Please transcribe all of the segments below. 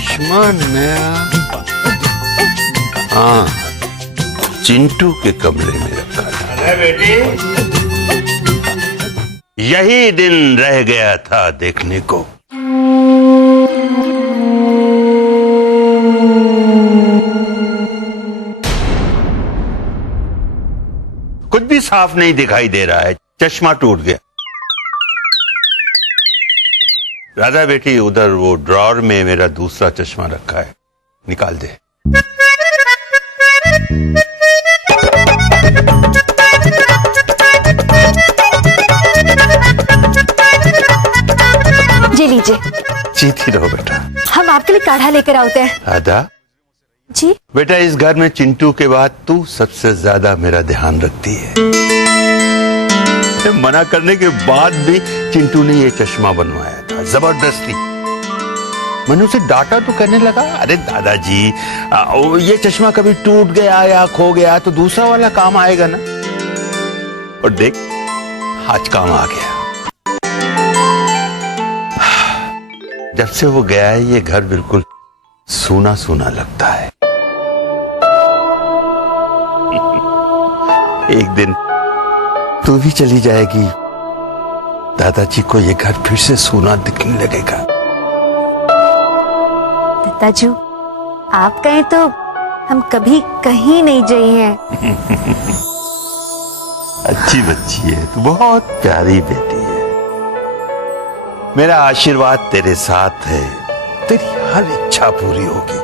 चश्मा नया, हाँ चिंटू के कमरे में रखा था। अरे बेटी, यही दिन रह गया था देखने को। कुछ भी साफ नहीं दिखाई दे रहा है, चश्मा टूट गया। राधा बेटी, उधर वो ड्रॉर में मेरा दूसरा चश्मा रखा है, निकाल दे। जी लीजिए। जीती रहो बेटा। हम आपके लिए काढ़ा लेकर आते हैं। राधा जी बेटा, इस घर में चिंटू के बाद तू सबसे ज्यादा मेरा ध्यान रखती है। मना करने के बाद भी चिंटू ने ये चश्मा बनवाया था, जबरदस्ती। मैंने उसे डांटा तो कहने लगा, अरे दादाजी ये चश्मा कभी टूट गया या खो गया तो दूसरा वाला काम आएगा ना। और देख, आज काम आ गया। जब से वो गया है ये घर बिल्कुल सूना सूना लगता है। एक दिन तू भी चली जाएगी, दादाजी को ये घर फिर से सूना दिखने लगेगा। दादाजू, आप कहें तो हम कभी कहीं नहीं जाइए हैं। अच्छी बच्ची है तू, बहुत प्यारी बेटी है। मेरा आशीर्वाद तेरे साथ है, तेरी हर इच्छा पूरी होगी।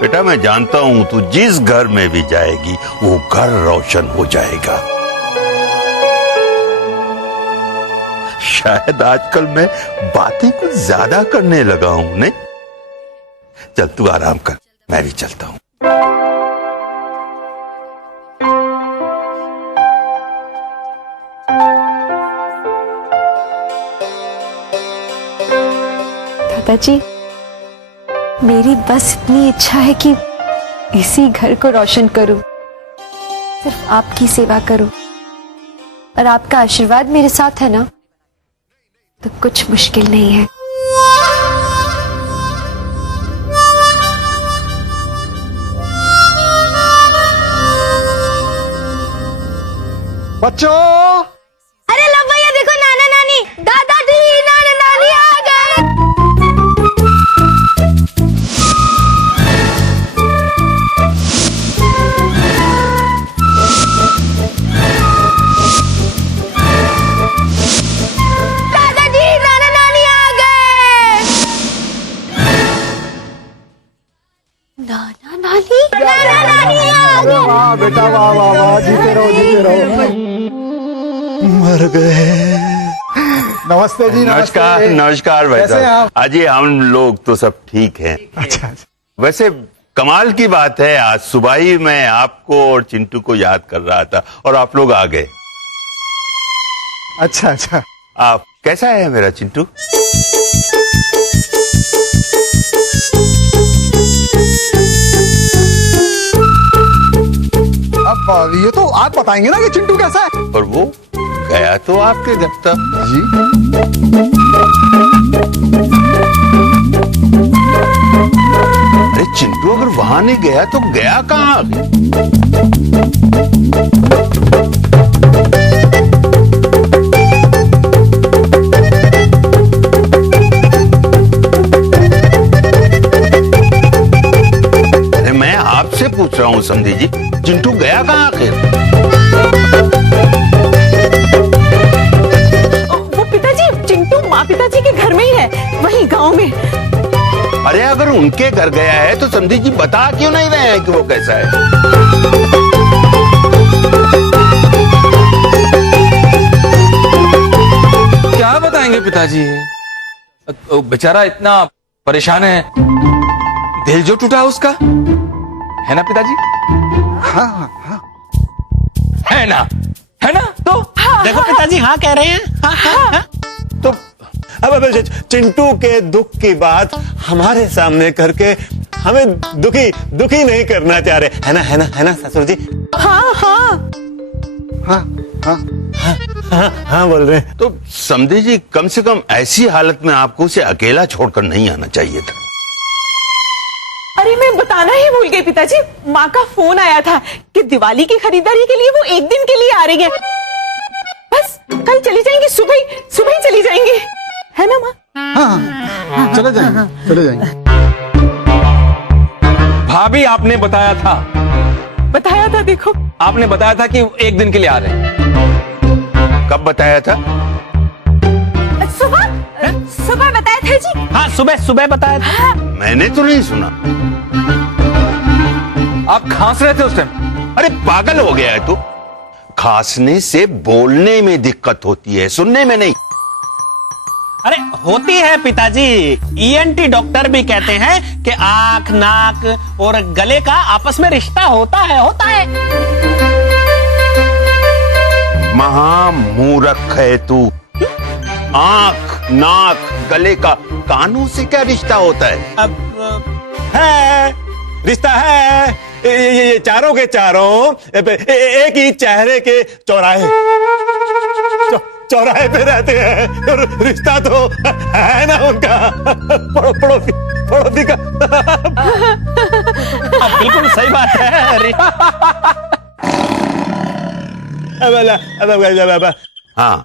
बेटा, मैं जानता हूं तू जिस घर में भी जाएगी वो घर रोशन हो जाएगा। शायद आजकल मैं बातें कुछ ज्यादा करने लगा हूं, नहीं? चल तू आराम कर, मैं भी चलता हूं। दादाजी, मेरी बस इतनी इच्छा है कि इसी घर को रोशन करूं, सिर्फ आपकी सेवा करूं, और आपका आशीर्वाद मेरे साथ है ना, तो कुछ मुश्किल नहीं है। बच्चों, अरे लो भैया, देखो नाना नानी, दादाजी, नाना नानी आ गए। दादाजी, नाना नानी आ गए। नाना नानी, नाना नानी आ अरे गए। वाह बेटा, वाह वाह वाह, जीते रहो जीते रहो। मर गए। नमस्ते जी। नमस्कार। नमस्ते। नमस्कार भाई कैसे हैं साहब। आप? अजी हम लोग तो सब ठीक हैं। अच्छा अच्छा। वैसे कमाल की बात है, आज सुबह ही मैं आपको और चिंटू को याद कर रहा था और आप लोग आ गए। अच्छा अच्छा। आप कैसा है मेरा चिंटू? अब ये तो आप बताएंगे ना कि चिंटू कैसा है। और वो गया तो आपके दफ्तर। जी। अरे चिंटू अगर वहां नहीं गया तो गया कहाँ? अरे मैं आपसे पूछ रहा हूँ समधी जी, चिंटू गया कहाँ आखिर? वो पिताजी, चिंटू माँ पिताजी के घर में ही है, वहीं गांव में। अरे अगर उनके घर गया है तो समधी जी बता क्यों नहीं रहे हैं कि वो कैसा है? क्या बताएंगे पिताजी, बेचारा इतना परेशान है, दिल जो टूटा उसका, है ना पिताजी? हाँ हाँ। है ना? है ना? तो देखो पिताजी हाँ कह रहे हैं। हाँ, हाँ, हाँ। तो अब चिंटू के दुख की बात हमारे सामने करके हमें दुखी नहीं करना चाह रहे, है ना ससुर जी? हाँ हाँ हाँ हाँ। हाँ बोल रहे हैं। तो समझे जी, कम से कम ऐसी हालत में आपको उसे अकेला छोड़कर नहीं आना चाहिए था। अरे मैं बताना ही भूल गई पिताजी, माँ का फोन आया था कि दिवाली की खरीदारी के लिए वो एक दिन के लिए आ रही है। बस कल चली जाएंगी, सुबह ही चली जाएंगी, है ना माँ? हाँ चले जाएंगे, चले जाएंगे। भाभी आपने बताया था, देखो आपने बताया था कि एक दिन के लिए आ रहे हैं। कब बताया था? सुबह बताया था जी। हाँ सुबह बताया था। मैंने तो नहीं सुना। आप खांस रहे थे उस टाइम। अरे पागल हो गया है तू? खांसने से बोलने में दिक्कत होती है, सुनने में नहीं। अरे होती है पिताजी, ईएनटी डॉक्टर भी कहते हैं कि आंख, नाक और गले का आपस में रिश्ता होता है। महामूर्ख है तू। आंख, नाक, गले का कानों से क्या रिश्ता होता है? अब है, रिश्ता है। ये चारों के चारों एक ही चेहरे के चौराहे पे रहते हैं, और रिश्ता तो है ना उनका पड़ोसी का। बिल्कुल सही बात है। हाँ,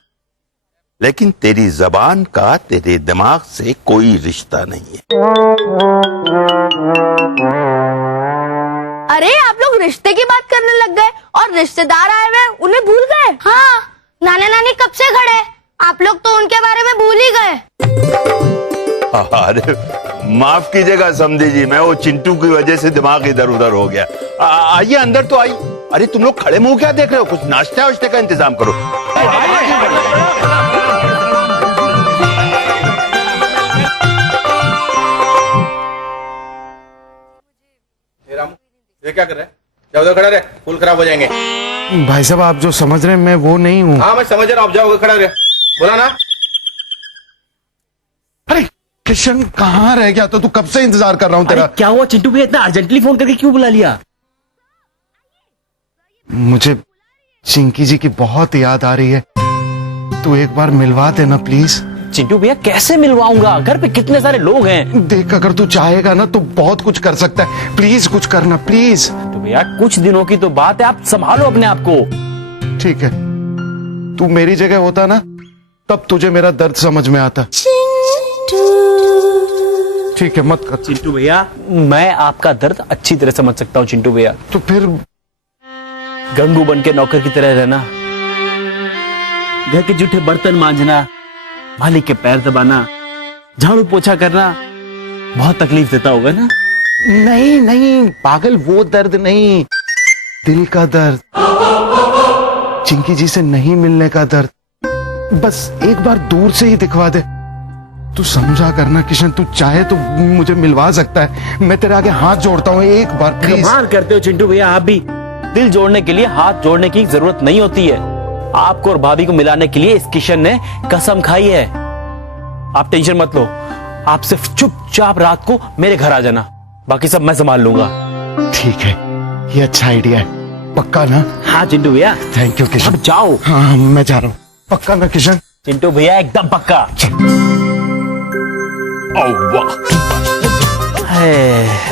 लेकिन तेरी जबान का तेरे दिमाग से कोई रिश्ता नहीं है। अरे आप लोग रिश्ते की बात करने लग गए और रिश्तेदार आए हुए उन्हें भूल गए। हाँ, नाना नानी कब से खड़े, आप लोग तो उनके बारे में भूल ही गए। अरे माफ कीजिएगा समझे जी, मैं वो चिंटू की वजह से दिमाग इधर उधर हो गया। आइए अंदर तो आई। अरे तुम लोग खड़े मुंह क्या देख रहे हो? कुछ नाश्ता वाश्ते का इंतजाम करो। ये क्या कर रहा है? जाओ उधर खड़ा रहे, फूल खराब हो जाएंगे। भाई साहब आप जो समझ रहे हैं मैं वो नहीं हूँ। हाँ मैं समझ रहा हूँ, आप जाओगे खड़ा रहे, बोला ना। अरे किशन कहाँ रह गया? तो तू कब से इंतजार कर रहा हूँ तेरा। क्या हुआ चिंटू भैया, इतना अर्जेंटली फोन करके क्यों बुला लिया? मुझे चिंकी जी की बहुत याद आ रही है, तू एक बार मिलवा देना प्लीज। चिंटू भैया कैसे मिलवाऊंगा, घर पे कितने सारे लोग हैं। देख अगर तू चाहेगा ना तो बहुत कुछ कर सकता है, प्लीज कुछ करना प्लीज। तो भैया कुछ दिनों की तो बात है, आप संभालो अपने आप को। ठीक है, तू मेरी जगह होता ना तब तुझे मेरा दर्द समझ में आता। ठीक है मत कर। चिंटू भैया मैं आपका दर्द अच्छी तरह समझ सकता हूँ चिंटू भैया। तो फिर गंगू बन के नौकर की तरह रहना, घर के जूठे बर्तन मांझना, मालिक के पैर दबाना, झाड़ू पोछा करना बहुत तकलीफ देता होगा ना? नहीं नहीं पागल, वो दर्द नहीं, दिल का दर्द, चिंकी जी से नहीं मिलने का दर्द। बस एक बार दूर से ही दिखवा दे। तू समझा करना किशन, तू चाहे तो मुझे मिलवा सकता है, मैं तेरे आगे हाथ जोड़ता हूँ एक बार प्लीज। कमाल करते हो चिंटू भैया आप भी। दिल जोड़ने के लिए हाथ जोड़ने की जरूरत नहीं होती है। आपको और भाभी को मिलाने के लिए इस किशन ने कसम खाई है। आप टेंशन मत लो, आप सिर्फ चुपचाप रात को मेरे घर आ जाना, बाकी सब मैं संभाल लूंगा। ठीक है, ये अच्छा आइडिया है, पक्का ना? हाँ चिंटू भैया। Thank you Kishan. अब जाओ। हाँ मैं जा रहा हूँ, पक्का ना किशन? चिंटू भैया एकदम पक्का।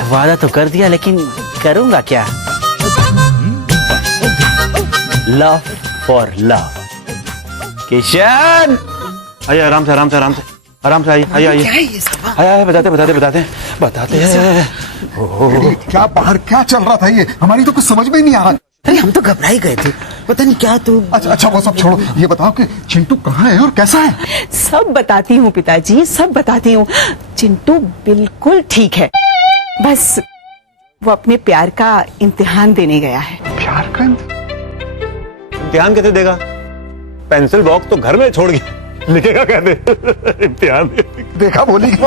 वादा तो कर दिया लेकिन करूंगा क्या? Love for love. किशन आइए आराम से आइए बताते हैं। क्या बाहर क्या चल रहा था, ये हमारी तो कुछ समझ में ही नहीं आ रहा। अरे हम तो घबरा ही गए थे, पता नहीं क्या। तो अच्छा वो सब छोड़ो, ये बताओ कि चिंटू कहाँ है और कैसा है? सब बताती हूँ पिताजी, सब बताती हूँ। चिंटू बिल्कुल ठीक है, बस वो अपने प्यार का इम्तिहान देने गया है। प्यार का इम्तिहान कैसे देगा? पेंसिल बॉक्स तो घर में छोड़ गया, लिखेगा कैसे इम्तिहान? देखा बोली कि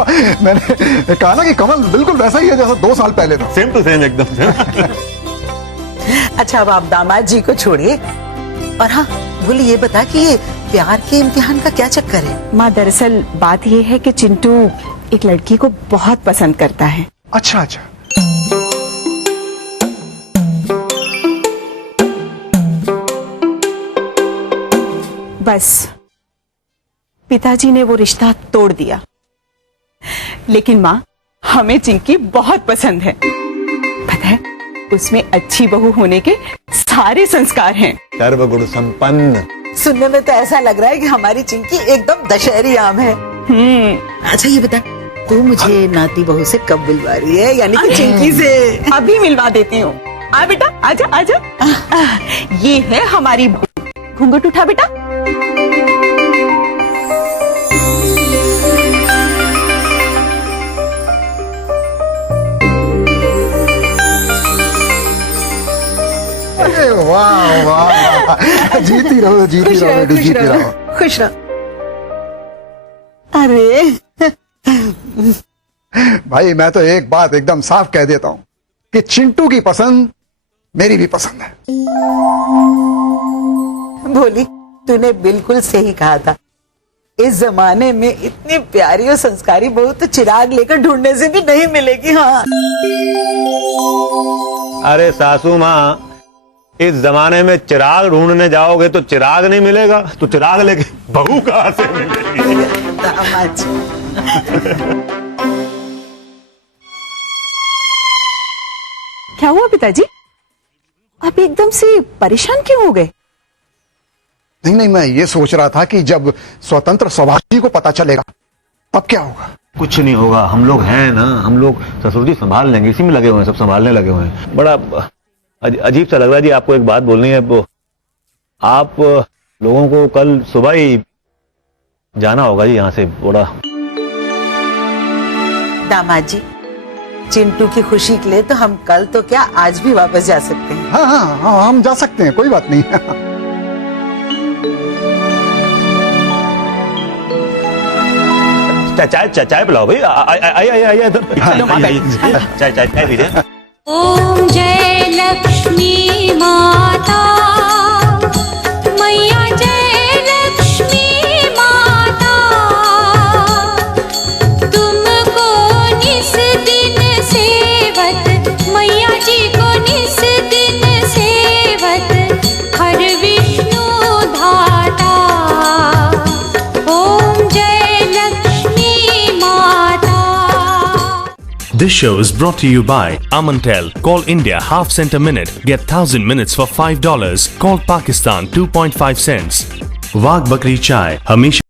मैंने कहा ना कि कमल बिल्कुल वैसा ही है जैसा 2 साल पहले था। सेम टू सेम एकदम। अच्छा अब आप दामाद जी को छोड़िए, और हाँ बोले ये बता कि ये प्यार के इम्तिहान का क्या चक्कर है? माँ दरअसल बात ये है कि चिंटू एक लड़की को बहुत पसंद करता है। अच्छा अच्छा, बस पिताजी ने वो रिश्ता तोड़ दिया। लेकिन माँ, हमें चिंकी बहुत पसंद है। पता है, उसमें अच्छी बहू होने के सारे संस्कार हैं। सर्वगुण संपन्न। सुनने में तो ऐसा लग रहा है कि हमारी चिंकी एकदम दशहरी आम है। अच्छा ये बता, तू मुझे नाती बहू से कब बुलवा रही है, यानी कि चिंकी से? अभी मिलवा देती हूँ। आ बेटा, आजा आजा। ये है हमारी बहू। घूंघट उठा बेटा। अरे वाह वाह, जीती रहो बेटी, जीती रहो। खुश रहो। अरे भाई मैं तो एक बात एकदम साफ कह देता हूं कि चिंटू की पसंद मेरी भी पसंद है। भोली, तूने बिल्कुल सही कहा था। इस जमाने में इतनी प्यारी और संस्कारी बहू तो चिराग लेकर ढूंढने से भी नहीं मिलेगी। हाँ अरे सासू माँ, इस जमाने में चिराग ढूंढने जाओगे तो चिराग नहीं मिलेगा, तो चिराग लेके बहू कहाँ से मिलेगी? दामाद जी। क्या हुआ पिताजी? आप एकदम से परेशान क्यों हो गए? नहीं, मैं ये सोच रहा था कि जब स्वतंत्र सौभाग्य जी को पता चलेगा तब क्या होगा। कुछ नहीं होगा, हम लोग हैं ना, हम लोग ससुर जी संभाल लेंगे, इसी में लगे हुए हैं, सब संभालने लगे हुए हैं। बड़ा अजीब सा लग रहा है जी। आपको एक बात बोलनी है, वो आप लोगों को कल सुबह ही जाना होगा जी यहाँ से। बड़ा दामाद जी, चिंटू की खुशी के लिए तो हम कल तो क्या आज भी वापस जा सकते हैं। हाँ हाँ हाँ, हम जा सकते हैं, कोई बात नहीं। चाय पिलाओ भाई। आइए चाय पीजिए। ओम जय लक्ष्मी माता, मैया जय लक्ष्मी माता, तुमको निस दिन सेवत, मैया जी को निस दिन सेवत, हर विष्णु धाता। ओम जय लक्ष्मी माता। This show is brought to you by Amantel. Call India half cent a minute. Get 1000 minutes for $5. Call Pakistan 2.5 cents. Wagh Bakri Chai. हमेशा